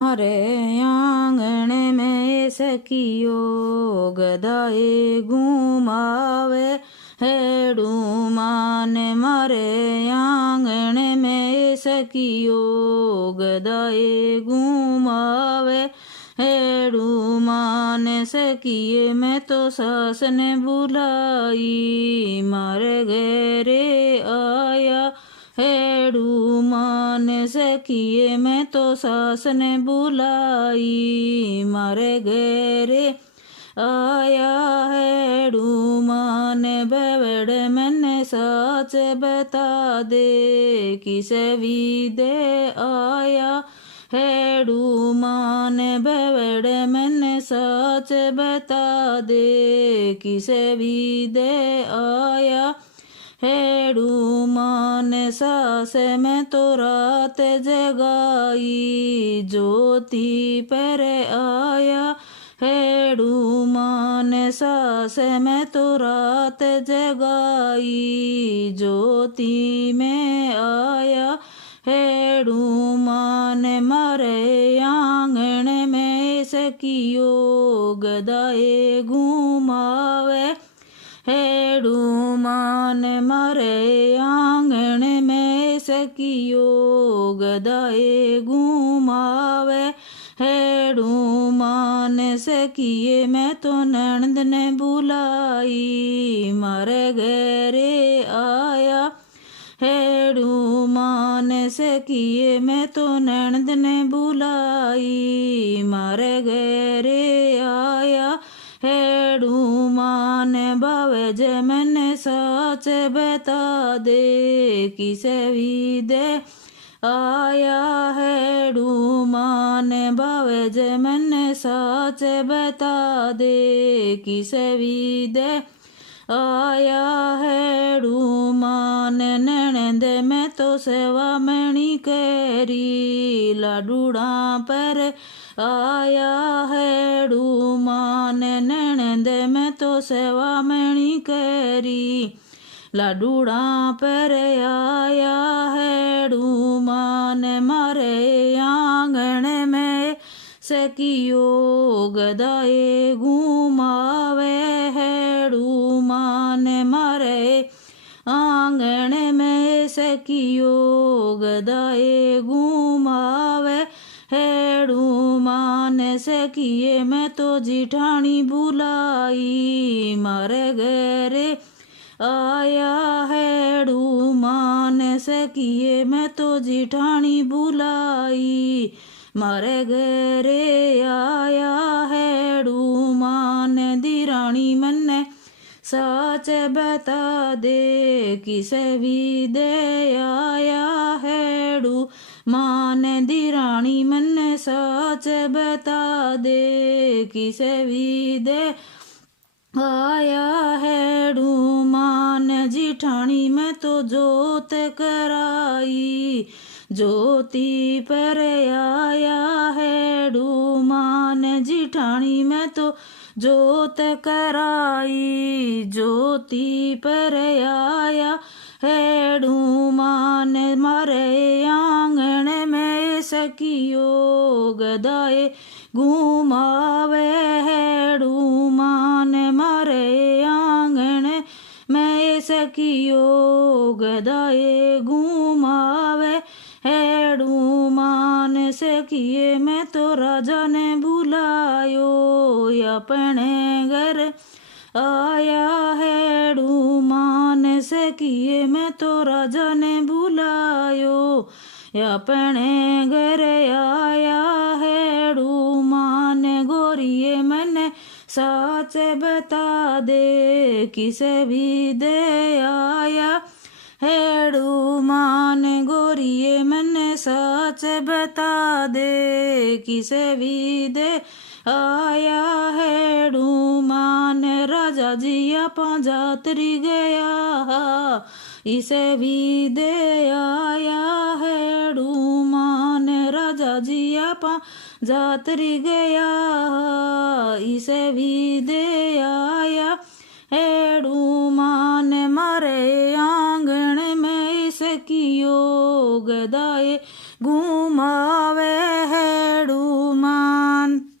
हरे आंगण में सखियो गदाए घुमावे हेड़ू मान मारे आंगण में सखियो गदाए घुमावे हेड़ू मान सखिए मैं तो सास ने बुलाई मारे घेरे आया हेड़ू मान सखिए मैं तो सास ने बुलाई मारे घेरे आया हेड़ू मान बेवड़ मैंने सच बता दे किसे भी दे आया हेड़ू मान बेवड़ मैंने सच बता दे किसे भी दे आया हेड़ू मान सास में तो रात जगाई ज्योति पर आया हेड़ू मान सास में तो रात जगाई ज्योति में आया हेड़ू मान मारे आंगण में सखियो गदाए घुमावे हेड़ू मान मारे आंगण में सखियो गदाए घुमावे हेड़ू मान सखिए मैं तो ननद ने बुलाई मारे घेरे आया हेड़ू मान सखिए मैं तो ननद ने बुलाई मारे घेरे आया हेड़ू मान बावे जे मैंने सच बता दे किसे भी दे आया हेड़ू मान बावे जे मैंने सच बता दे किसे भी दे आया हेड़ू मान ननद में तो सेवा मणि करी लाडूड़ा पर आया हेड़ू मान ननद में तो सेवा मणि करी लाडूड़ा पर आया हेड़ू मान मारे आंगण में सखियो गदाए घुमावे हेड़ू मान मारे आंगण में सखियो गदाए घुमावे हेड़ू मान सखिए मैं तो जिठानी बुलाई मारे घेरे आया हेड़ू मान सखिए मैं तो जिठानी बुलाई मारे घेरे आया हेड़ू मान दिरानी मन्ने सच बता दे किसे भी दे आया हेड़ू मान दिरानी मन सच बता दे किसे भी दे आया हेड़ू मान जिठानी में तो जोत कराई ज्योति पर आया हेड़ू मान जिठानी में तो जोत कराई ज्योति पर आया हेड़ू मान मारे आंगण में सखियो गदाए घुमावे हेड़ू मान मारे आंगण में सखियो गदाए घुमावे हेड़ू मान सखिए मैं तो राजा ने बुलायो अपने घर आया हेड़ू मान सखिए मैं तो राजा ने बुलायो अपने घर आया हेड़ू मान गोरिये मैंने सच बता दे किसे भी दे आया हेड़ू मान गोरिये मैंने सच बता दे किसे भी दे आया हेड़ू मान राजा जी आपा जातरी गया इसे भी दे आया हेड़ू मान राजा जी आपा जातरी गया इसे भी दे आया हेड़ू मान मारे आंगण में सखियो गदाए घुमावे हेड़ू